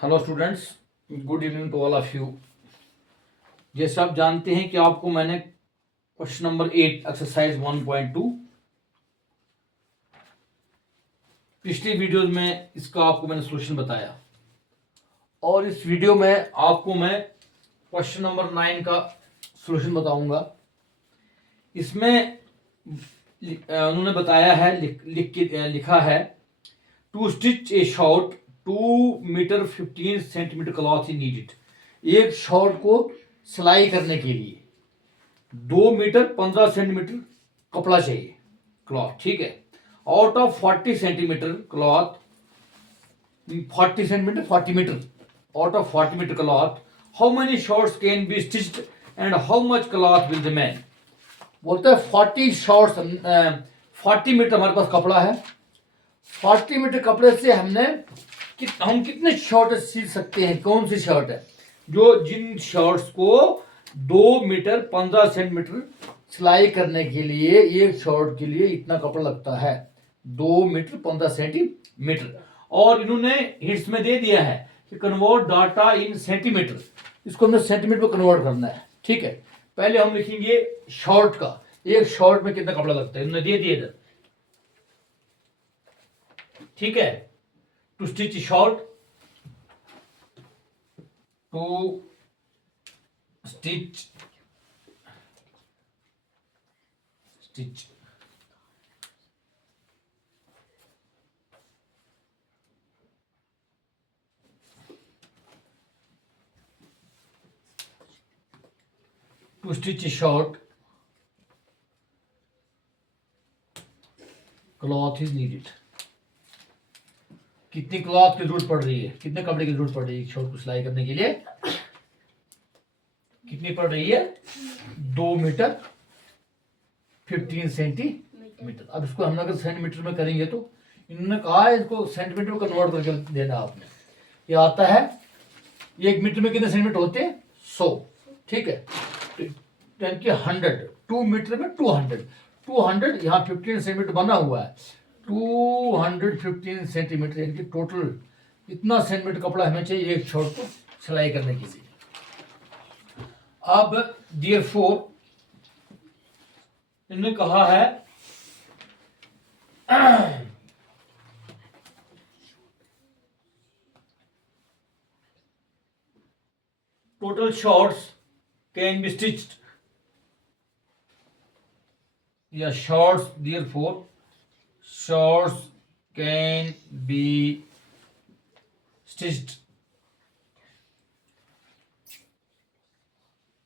Hello students, good evening to all of you. जैसे आप जानते हैं कि आपको मैंने क्वेश्चन नंबर 8 एक्सरसाइज 1.2 पिछली वीडियोज में इसका आपको मैंने सोल्यूशन बताया और इस वीडियो में आपको मैं क्वेश्चन नंबर 9 का सोल्यूशन बताऊंगा। इसमें उन्होंने बताया है, लिखा है to stitch a short 2 metre 15 centimetre cloth is needed. एक शॉर्ट को सिलाई करने के लिए 2 मीटर 15 सेंटीमीटर कपड़ा चाहिए, क्लॉथ, ठीक है। Out of 40 centimetre cloth, 40 centimetre 40 metre, out of 40 metre cloth how many shorts can be stitched and how much cloth will remain. बोलते हैं 40 शॉर्ट्स, 40 मीटर हमारे पास कपड़ा है। 40 मीटर कपड़े से हम कितने शॉर्ट सी सकते हैं? कौन सी शर्ट है जिन शॉर्ट्स को 2 मीटर 15 सेंटीमीटर सिलाई करने के लिए, एक शॉर्ट के लिए इतना कपड़ा लगता है 2 मीटर 15 सेंटीमीटर। और इन्होंने हिंट्स में दे दिया है कि कन्वर्ट डाटा इन सेंटीमीटर, इसको हमें सेंटीमीटर में कन्वर्ट करना है, ठीक है। पहले हम लिखेंगे शॉर्ट का, एक शॉर्ट में कितना कपड़ा लगता है, इन्होंने दे दिया इधर, ठीक है। To stitch short, to stitch to stitch short cloth is needed. कितनी क्लॉथ की जरूरत पड़ रही है, कितने कपड़े की जरूरत पड़ रही है शॉर्ट को सिलाई करने के लिए? कितनी पड़ रही है? 2 मीटर 15 सेंटीमीटर। अब इसको हम अगर सेंटीमीटर में करेंगे तो इन्होंने कहा है इसको सेंटीमीटर में कन्वर्ट करके देना आपने। ये आता है 1 मीटर में कितने सेंटीमीटर होते हैं? 100, ठीक है। यानी कि 100, 2 मीटर में 200 यहाँ 15 सेंटीमीटर बना हुआ है, 215 सेंटीमीटर, यानी कि टोटल इतना सेंटीमीटर कपड़ा हमें चाहिए एक शॉर्ट को सिलाई करने के लिए। अब देयरफॉर इन्होंने कहा है total shorts can be stitched, या shorts, therefore shorts can be stitched.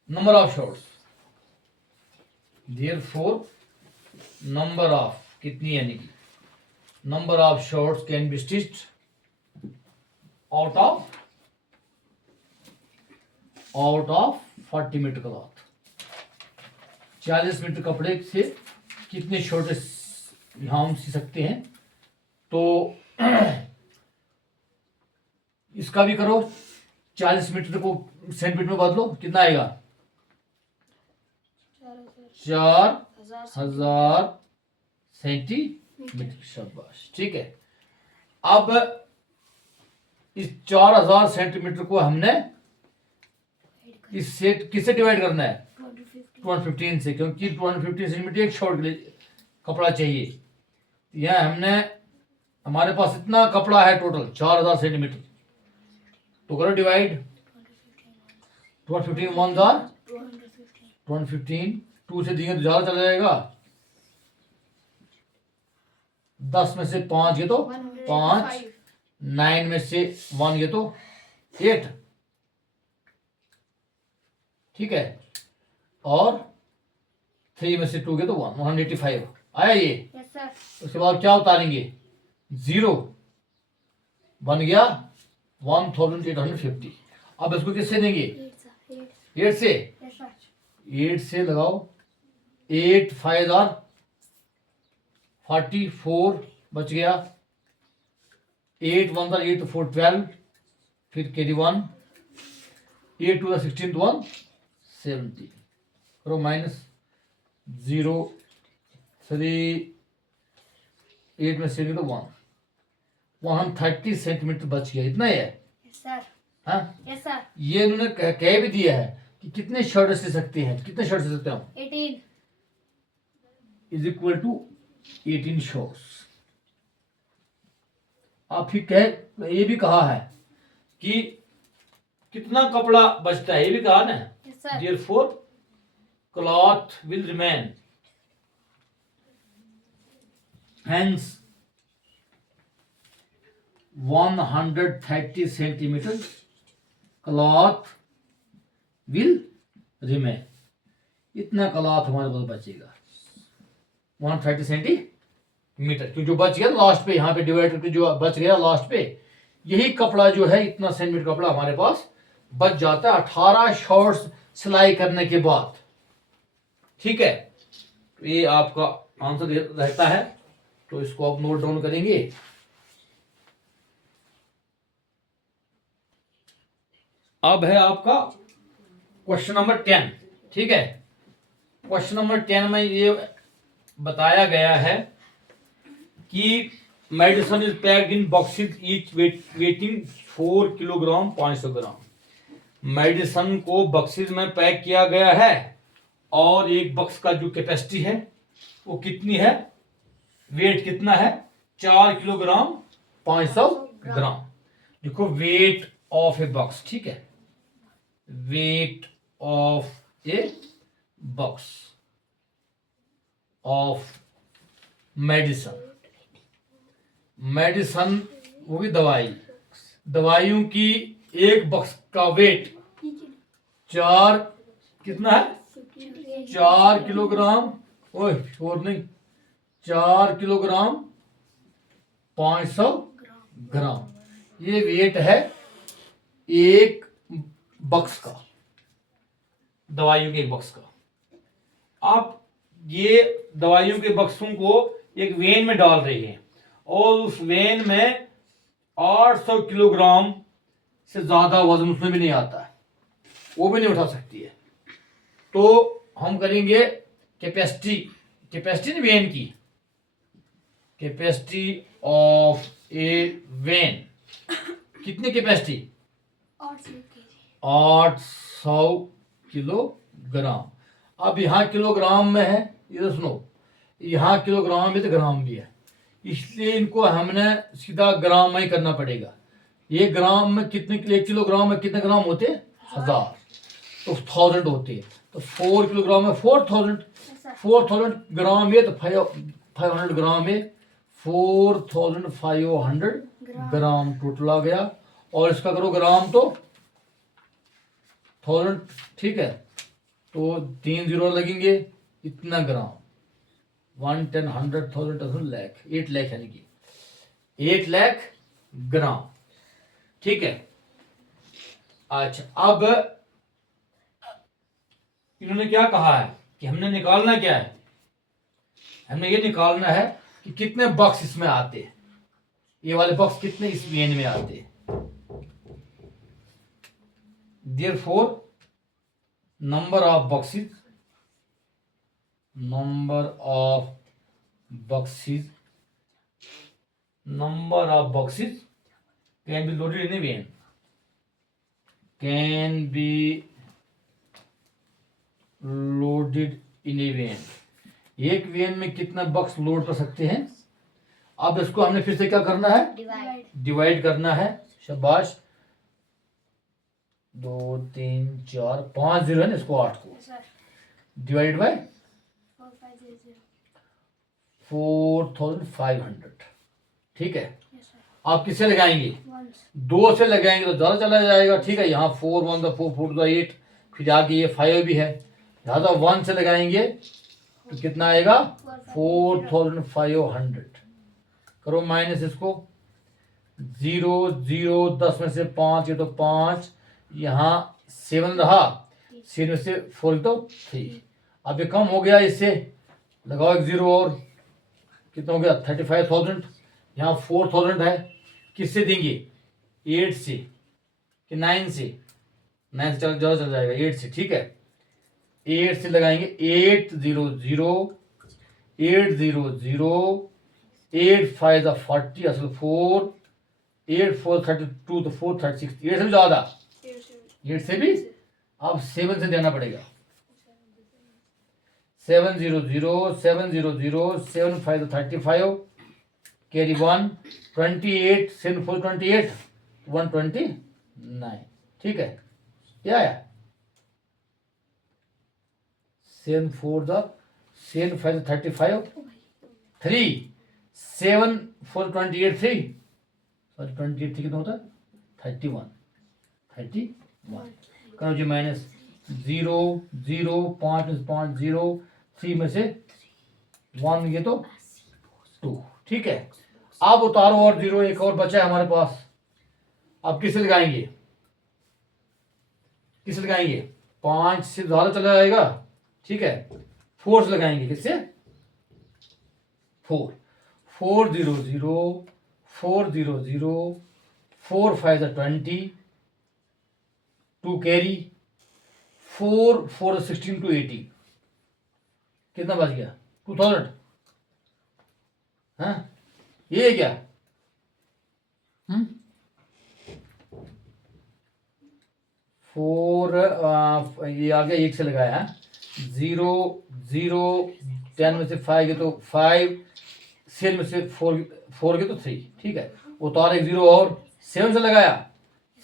Number of shorts, therefore number of, कितनी यानी कि number of shorts can be stitched out of 40 metre cloth. 40 metre कपड़े से कितने शॉर्ट हम सी सकते हैं? तो इसका भी करो, 40 मीटर को सेंटीमीटर में बदलो, कितना आएगा? 4000 सेंटीमीटर। शाबाश, ठीक है। अब इस 4000 सेंटीमीटर को हमने इससे किससे डिवाइड करना है? 215 से, क्योंकि 215 सेंटीमीटर एक शॉर्ट के लिए कपड़ा चाहिए। यह हमारे पास इतना कपड़ा है टोटल 4000 सेंटीमीटर, तो करो डिवाइड। 215 1 जार 215, 2 से दिए तो ज्यादा चला जाएगा, 10 में से 5 ये तो 5, 9 में से 1 ये तो 8, ठीक है। और 3 में से 2 के तो 1, 185 आया ये। उसके बाद क्या उतारेंगे? 0 बन गया 1850। अब इसको किससे देंगे? 8 से। 8 से लगाओ, 8 5 44 बच गया, 8 1 8 4 12, फिर कैरी 1, 8 2 16 1 17, करो माइनस 0 3, 8 में से तो 1, 130 सेंटीमीटर बच गया, इतना ही है। सर हाँ, यस सर ये इन्होंने कह भी दिया है कि कितने शर्ट से सकते हैं, कितने शर्ट से सकते हैं हम, 18 इज इक्वल टू 18 शॉर्ट्स। आप फिर कह, ये भी कहा है कि कितना कपड़ा बचता है, ये भी कहा ना, yes sir therefore cloth will remain, hence 130 centimeter cloth will remain। इतना क्लॉथ हमारे पास बचेगा 130 सेंटीमीटर, क्योंकि जो बच गया लास्ट पे, यहाँ पे डिवाइड करके जो बच गया लास्ट पे, यही कपड़ा जो है, इतना सेंटीमीटर कपड़ा हमारे पास बच जाता है 18 शॉर्ट्स सिलाई करने के बाद। ठीक है, तो ये आपका आंसर रहता है, तो इसको आप नोट डाउन करेंगे। अब है आपका क्वेश्चन नंबर 10। ठीक है, क्वेश्चन नंबर 10 में ये बताया गया है कि medicine is packed in boxes each waiting 4 kilogram 500 gram. Medicine को बक्सेस में पैक किया गया है और एक बक्स का जो कैपेसिटी है वो कितनी है, वेट कितना है, 4 किलोग्राम 500 ग्राम। देखो वेट ऑफ ए बॉक्स, ठीक है, weight of a box of medicine, medicine वो भी दवाई, दवाइयों की एक बक्स का वेट 4 कितना है, 4 किलोग्राम, ओए और नहीं, 4 किलोग्राम 500 ग्राम, ये वेट है एक बक्स का, दवाइयों के एक बक्स का। आप ये दवाइयों के बक्सों को एक वेन में डाल रही है और उस वेन में 800 किलोग्राम से ज्यादा वजन उसमें भी नहीं आता है, वो भी नहीं उठा सकती है। तो हम करेंगे कैपेसिटी, कैपेसिटी नहीं वेन की, कैपेसिटी ऑफ ए वेन, कितनी कैपेसिटी, 800 किलोग्राम। अब यहाँ किलोग्राम में है, इधर सुनो, यहाँ किलोग्राम में तो ग्राम भी है, इसलिए इनको हमने सीधा ग्राम में ही करना पड़ेगा। ये ग्राम में कितने, 1 किलोग्राम में कितने ग्राम होते हैं, 1000, तो 1000 होते हैं, तो 4 किलोग्राम में 4000, 4000 ग्राम में तो 500 ग्राम में 4500 ग्राम टोटल आ गया, और इसका करो ग्राम तो 1000, ठीक है, तो 3 जीरो लगेंगे, इतना ग्राम, 1 10 100 1000 लाख, 8 लाख, यानी कि 8 लाख ग्राम। ठीक है, अच्छा, अब इन्होंने क्या कहा है कि हमने निकालना क्या है, हमने ये निकालना है कि कितने बॉक्स इसमें आते हैं, ये वाले बॉक्स कितने इस वेन में आते हैं। Therefore number of boxes can be loaded in a van, can be loaded in a van। एक वेन में कितना बॉक्स लोड कर सकते हैं। अब इसको हमने फिर से क्या करना है, डिवाइड करना है, शाबाश, 2 3 4 5 जीरो है ना, इसको 8 को डिवाइड बाय 4500। ठीक है, आप किससे लगाएंगे, 2 से लगाएंगे तो ज्यादा चला जाएगा। ठीक है, यहाँ 4 1 4 4 8, फिर आगे ये 5 भी है, लिहाजा 1 से लगाएंगे तो कितना आएगा, 4500। करो माइनस इसको, 0 0 10 में से 5, ये तो 5, यहाँ 7 रहा, 7 में से 4 तो 3, अब ये कम हो गया, इससे लगाओ एक 0 और, कितना हो गया, 35,000। यहाँ 4000 है, किससे देंगे, 8 से कि 9 से, 9 से चल जाएगा, 8 से। ठीक है, 8 से लगाएंगे, 8 0 0 8 0 0 8 5 40, असल 4 8 4 32 तो 4 36, 8 से भी ज़्यादा, 8 से भी, अब 7 से देना पड़ेगा। 7 0 0 7 0 0 7 5 35, कैरी 1 28, 7 4 28, 129, ठीक है। क्या आया? 7 4 7 5 35, 3 7 4 28 3, सॉरी 28 कितना होता है? 31 करो जी माइनस 0 0 5 में से 5 0, 3 में से 1 ये तो 2, ठीक है। अब उतारो और 0 एक और बचा है हमारे पास। अब किसे लगाएंगे? किसे लगाएंगे? 5 से ज़्यादा चला जाएगा, ठीक है। 4 से लगाएंगे, किससे? 4 4 0 0 4 0 0 4 5 20, 2 कैरी 4 4 16 to 80, कितना बच गया? 2000, हाँ ये है क्या? फोर ये आ गया, 1 से लगाया 0 0 10 में से 5 के तो 5, 7 में से 4 के तो 3, ठीक है। उतार एक 0 और 7 से लगाया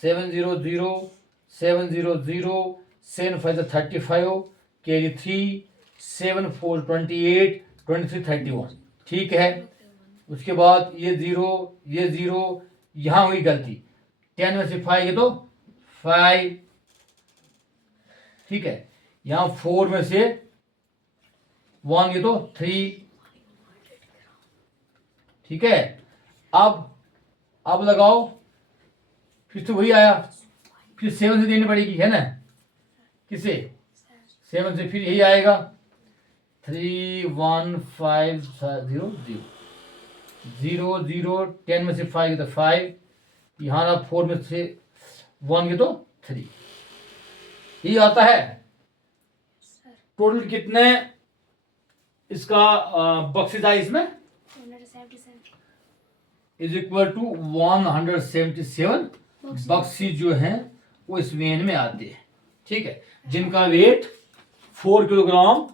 7 0 0 7 0 0 7 5 35, कैरी 3 7 4 28 23 31, ठीक है। उसके बाद ये 0 यहाँ हुई गलती, 10 में से 5 के तो 5, ठीक है। यहाँ 4 में से 1 ये तो 3, ठीक है। अब लगाओ, फिर तो वही आया, फिर 7 से देनी पड़ेगी, है ना? किसे? 7 से फिर यही आएगा 3 1 5 0 0 0 0 10 में से 5 तो 5, यहाँ ना 4 में से 1 के तो 3, ये आता है। टोटल कितने इसका बक्सेस आए इसमें? इज इक्वल टू 177 बक्सी जो हैं वो इस वेन में आते हैं, ठीक है, जिनका वेट 4 किलोग्राम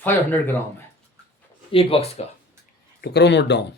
500 ग्राम है एक बक्स का। तो करो नोट डाउन।